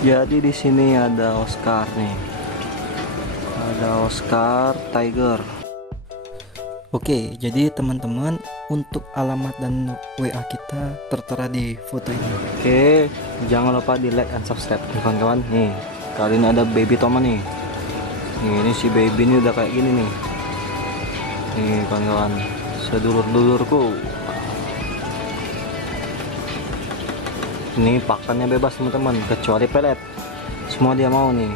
Jadi di sini ada Oscar nih. Ada Oscar Tiger. Oke, jadi teman-teman, untuk alamat dan WA kita tertera di foto ini. Oke, jangan lupa di like dan subscribe kawan-kawan. Nih, kali ini ada baby Toma nih. Nih, ini si baby ini udah kayak gini nih. Nih kawan-kawan, sedulur-dulurku. Ini pakannya bebas teman-teman, kecuali pelet. Semua dia mau nih.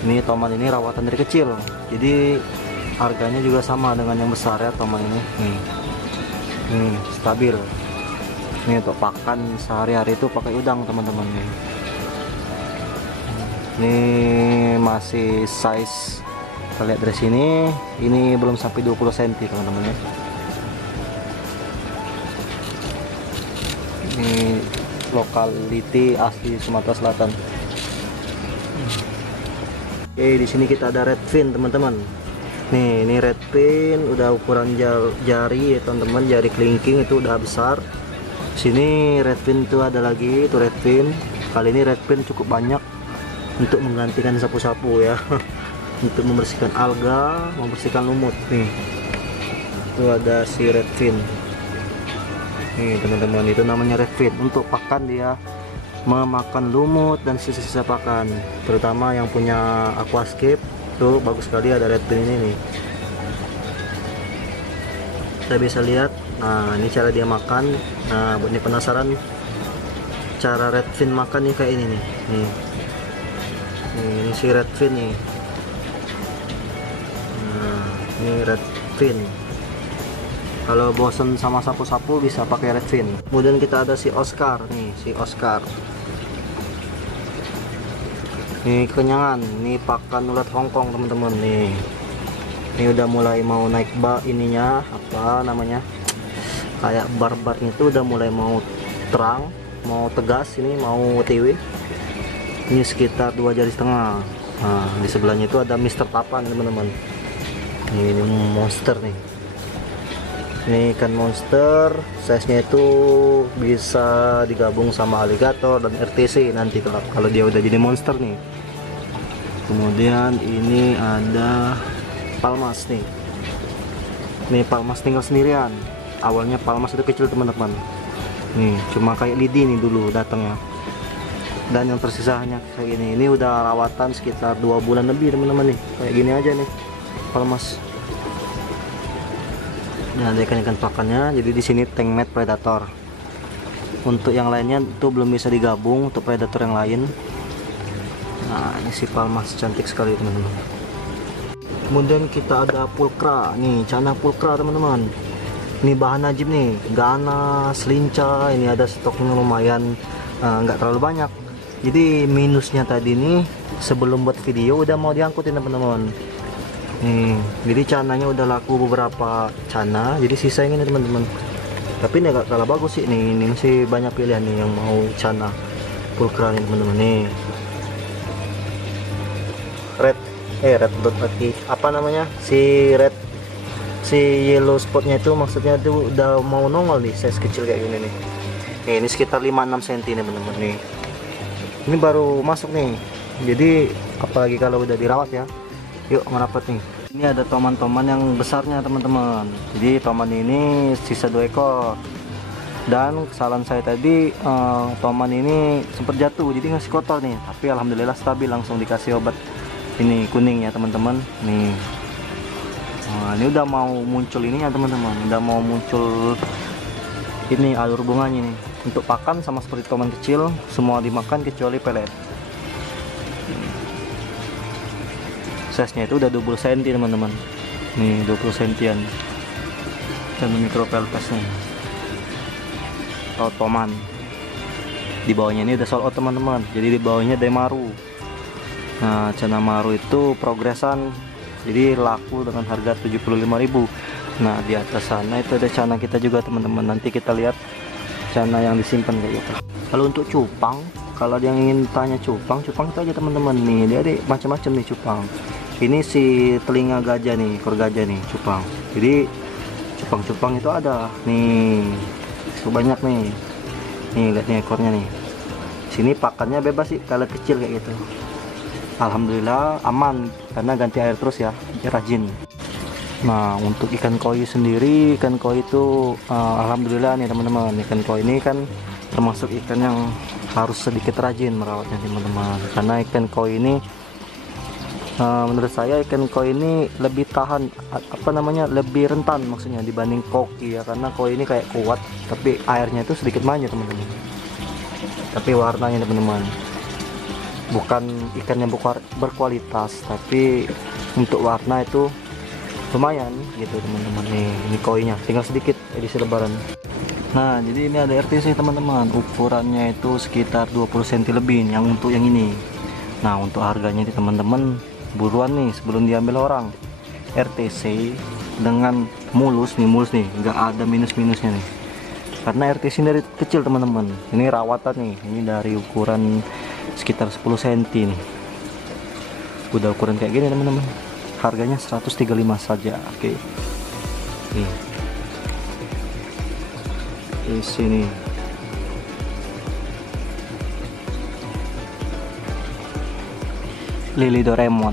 Ini toman ini rawatan dari kecil, jadi harganya juga sama dengan yang besar ya toman ini. Nih stabil. Ini untuk pakan sehari-hari itu pakai udang teman-teman nih. Ini masih size, kita lihat dari sini, ini belum sampai 20 cm teman-teman ya. Ini lokality asli Sumatera Selatan. Oke, di sini kita ada redfin teman-teman. Nih, ini redfin udah ukuran jari ya teman-teman, jari kelingking itu udah besar. Sini redfin itu ada lagi, itu redfin. Kali ini redfin cukup banyak untuk menggantikan sapu-sapu ya. Untuk membersihkan alga, membersihkan lumut nih. Itu ada si redfin. Nih teman-teman, itu namanya redfin. Untuk pakan dia memakan lumut dan sisa-sisa pakan, terutama yang punya aquascape tuh bagus sekali ada redfin ini nih. Kita bisa lihat, nah ini cara dia makan. Nah buat ini penasaran cara redfin makan nih kayak ini nih. Ini si redfin nih. Nah ini redfin. Kalau bosen sama sapu-sapu bisa pakai redfin. Kemudian kita ada si Oscar nih, si Oscar. Ini kenyangan, ini pakan ulat Hongkong teman-teman nih. Ini udah mulai mau naik ininya apa namanya? Kayak barbarnya itu udah mulai mau terang, mau tegas, ini mau TW. Ini sekitar 2,5 jari. Nah, di sebelahnya itu ada Mister Papan teman-teman. Ini monster nih. Ini ikan monster, size-nya itu bisa digabung sama alligator dan RTC nanti kalau dia udah jadi monster nih. Kemudian ini ada palmas nih. Ini palmas tinggal sendirian. Awalnya palmas itu kecil teman-teman. Nih, cuma kayak lidi nih dulu datangnya. Dan yang tersisanya kayak gini. Ini udah rawatan sekitar 2 bulan lebih teman-teman nih. Kayak gini aja nih palmas. Nah, ada ikan-ikan pakannya. Jadi di sini tank mate predator. Untuk yang lainnya itu belum bisa digabung untuk predator yang lain. Nah, ini si palmas cantik sekali teman-teman. Kemudian kita ada pulkra nih, cana pulkra teman-teman. Ini bahan najib nih, ganas, lincah. Ini ada stoknya lumayan, nggak terlalu banyak. Jadi minusnya tadi nih, sebelum buat video udah mau diangkutin teman-teman. Nih, jadi cananya udah laku beberapa cana, jadi sisa ini teman-teman. Tapi ini agak kalah bagus sih nih, ini masih banyak pilihan nih yang mau cana pulkra nih teman-teman nih. Red dot lagi apa namanya, si yellow spotnya itu maksudnya itu udah mau nongol nih, size kecil kayak gini nih. Nih, ini sekitar 5-6 cm nih teman-teman nih. Ini baru masuk nih, jadi apalagi kalau udah dirawat ya. Yuk merapat nih. Ini ada toman-toman yang besarnya teman-teman. Jadi toman ini sisa 2 ekor. Dan kesalahan saya tadi, toman ini sempat jatuh, jadi ngasih kotor nih. Tapi alhamdulillah stabil, langsung dikasih obat ini kuning ya teman-teman. Nih. Nah, ini udah mau muncul ini ya teman-teman. Udah mau muncul ini alur bunganya nih. Untuk pakan sama seperti toman kecil, semua dimakan kecuali pelet. Size-nya itu udah 20 cm teman-teman. Nih 20 cm-an. Dan mikro pelpes nih. Toman. Di bawahnya ini udah sold out teman-teman. Jadi di bawahnya Demaru. Nah, cana maru itu progresan. Jadi laku dengan harga 75.000. Nah, di atas sana itu ada cana kita juga teman-teman. Nanti kita lihat cana yang disimpan kayak gitu. Kalau untuk cupang, kalau ada yang ingin tanya cupang itu aja teman-teman. Nih, dia ada macam-macam nih cupang. Ini si telinga gajah nih, ekor gajah nih, cupang. Jadi cupang-cupang itu ada nih, itu banyak nih. Nih lihat nih ekornya nih. Sini pakannya bebas sih kalau kecil kayak gitu. Alhamdulillah aman karena ganti air terus ya, rajin. Nah untuk ikan koi sendiri, ikan koi itu alhamdulillah nih teman-teman, ikan koi ini kan termasuk ikan yang harus sedikit rajin merawatnya teman-teman, karena ikan koi ini menurut saya ikan koi ini lebih tahan, lebih rentan maksudnya dibanding koki ya, karena koi ini kayak kuat tapi airnya itu sedikit manja teman-teman, tapi warnanya teman-teman bukan ikan yang berkualitas, tapi untuk warna itu lumayan gitu teman-teman. Nih ini koinya tinggal sedikit edisi lebaran. Nah jadi ini ada RTC teman-teman, ukurannya itu sekitar 20 cm lebih yang untuk yang ini. Nah untuk harganya ini teman-teman buruan nih sebelum diambil orang. RTC dengan mulus nih nggak ada minus-minusnya nih, karena RTC dari kecil teman-teman. Ini rawatan nih, ini dari ukuran sekitar 10 cm nih, udah ukuran kayak gini teman-teman. Harganya 135 saja. Oke. Nih di sini Lili Doraemon.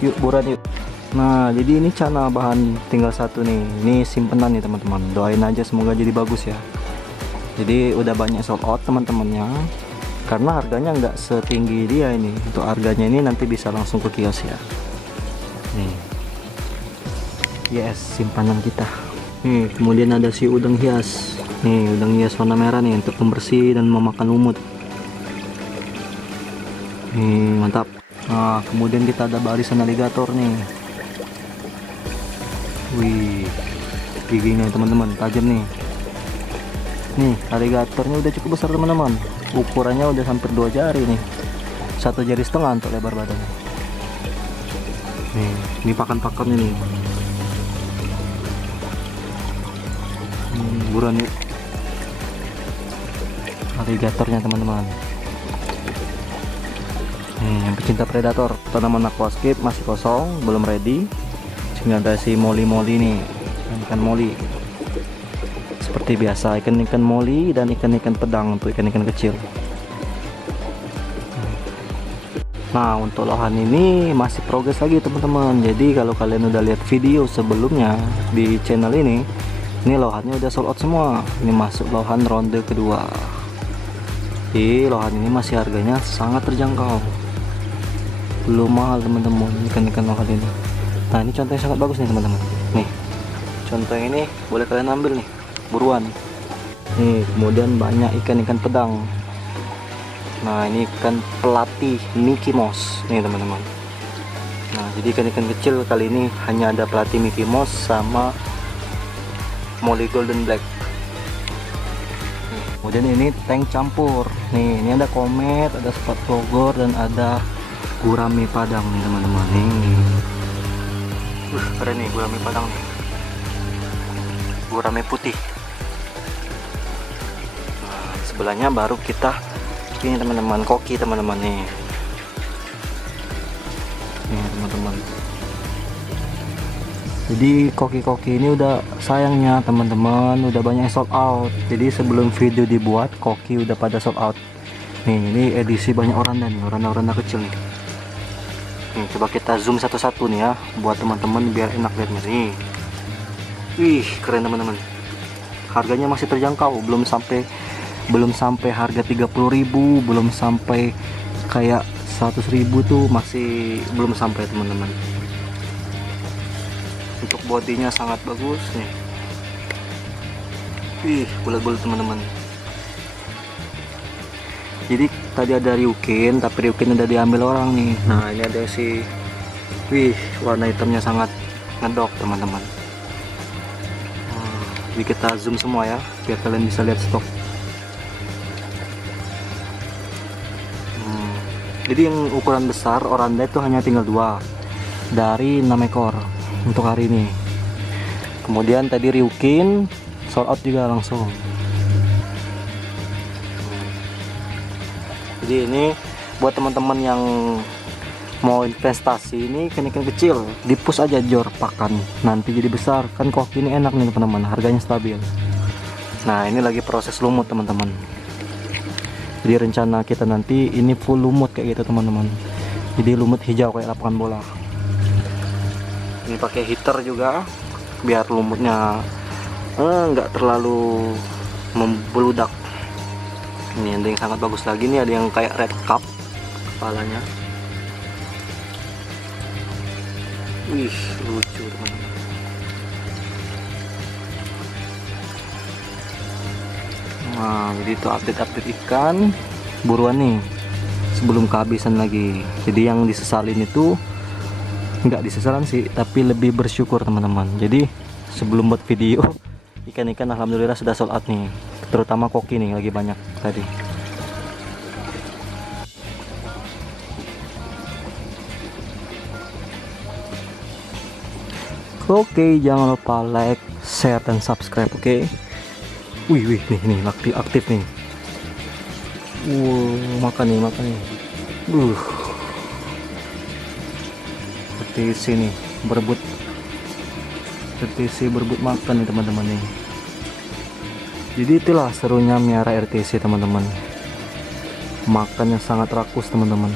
Yuk buruan yuk. Nah jadi ini cana bahan tinggal satu nih, ini simpenan nih teman-teman, doain aja semoga jadi bagus ya. Jadi udah banyak sold out teman-temannya, karena harganya nggak setinggi dia ini. Untuk harganya ini nanti bisa langsung ke kios ya. Nih yes, simpanan kita nih. Kemudian ada si udang hias nih, udang hias warna merah nih untuk pembersih dan memakan lumut nih, mantap. Nah kemudian kita ada barisan aligator nih. Wih giginya teman-teman tajam nih. Nih aligatornya udah cukup besar teman-teman, ukurannya udah hampir 2 jari nih, 1,5 jari untuk lebar badannya. Nih ini pakan-pakannya nih. Buruan yuk aligatornya teman-teman. Yang pecinta predator, tanaman aquascape masih kosong, belum ready. Sini ada si moli-moli nih, ikan moli. Seperti biasa ikan-ikan moli dan ikan-ikan pedang untuk ikan-ikan kecil. Nah untuk lohan ini masih progres lagi teman-teman. Jadi kalau kalian udah lihat video sebelumnya di channel ini lohannya udah sold out semua. Ini masuk lohan ronde kedua. Di lohan ini masih harganya sangat terjangkau, belum mahal teman-teman ikan-ikan lohan ini. Nah ini contoh yang sangat bagus nih teman-teman. Nih contoh yang ini boleh kalian ambil nih, buruan. Nih kemudian banyak ikan-ikan pedang. Nah ini ikan pelatih Mickey Mouse nih teman-teman. Nah jadi ikan-ikan kecil kali ini hanya ada pelatih Mickey Mouse sama Molly Golden Black. Kemudian ini tank campur nih, ini ada komet, ada spot Bogor, dan ada gurame padang nih teman-teman. Nih keren nih gurame padang nih, gurame putih. Nah, sebelahnya baru kita ini teman-teman koki teman-teman nih teman-teman. Jadi koki-koki ini udah, sayangnya teman-teman udah banyak sold out. Jadi sebelum video dibuat koki udah pada sold out. Nih ini edisi banyak oranda nih, oranda kecil nih. Nih coba kita zoom satu-satu nih ya, buat teman-teman biar enak lihatnya nih. Wih keren teman-teman. Harganya masih terjangkau, belum sampai harga 30.000, belum sampai kayak 100.000 tuh, masih belum sampai teman-teman. Untuk bodinya sangat bagus nih. Wih bulat-bulat teman-teman. Jadi tadi ada Ryukin, tapi Ryukin udah diambil orang nih. Nah ini ada si, wih warna hitamnya sangat ngedok teman-teman. Jadi kita zoom semua ya biar kalian bisa lihat stok. Jadi yang ukuran besar oranda itu hanya tinggal 2 dari 6 ekor untuk hari ini. Kemudian tadi Ryukin sold out juga langsung. Jadi ini buat teman-teman yang mau investasi, ini ikan-ikan kecil dipus aja jor pakan, nanti jadi besar. Kan koki ini enak nih teman-teman, harganya stabil. Nah ini lagi proses lumut teman-teman. Jadi rencana kita nanti ini full lumut kayak gitu teman-teman. Jadi lumut hijau kayak lapangan bola. Ini pakai heater juga biar lumutnya nggak terlalu membeludak. Ini ada yang sangat bagus lagi nih, ada yang kayak red cup kepalanya. Wih, lucu teman-teman. Nah, jadi itu update-update ikan. Buruan nih, sebelum kehabisan lagi. Jadi yang disesalin itu nggak disesalan sih, tapi lebih bersyukur teman-teman. Jadi sebelum buat video, ikan-ikan alhamdulillah sudah sold out nih. Terutama koki nih lagi banyak tadi. Oke, jangan lupa like, share, dan subscribe. Oke. Wih, nih aktif nih. Makan nih. RTC nih berebut makan nih teman-teman nih. Jadi itulah serunya miara RTC teman-teman. Makannya sangat rakus teman-teman.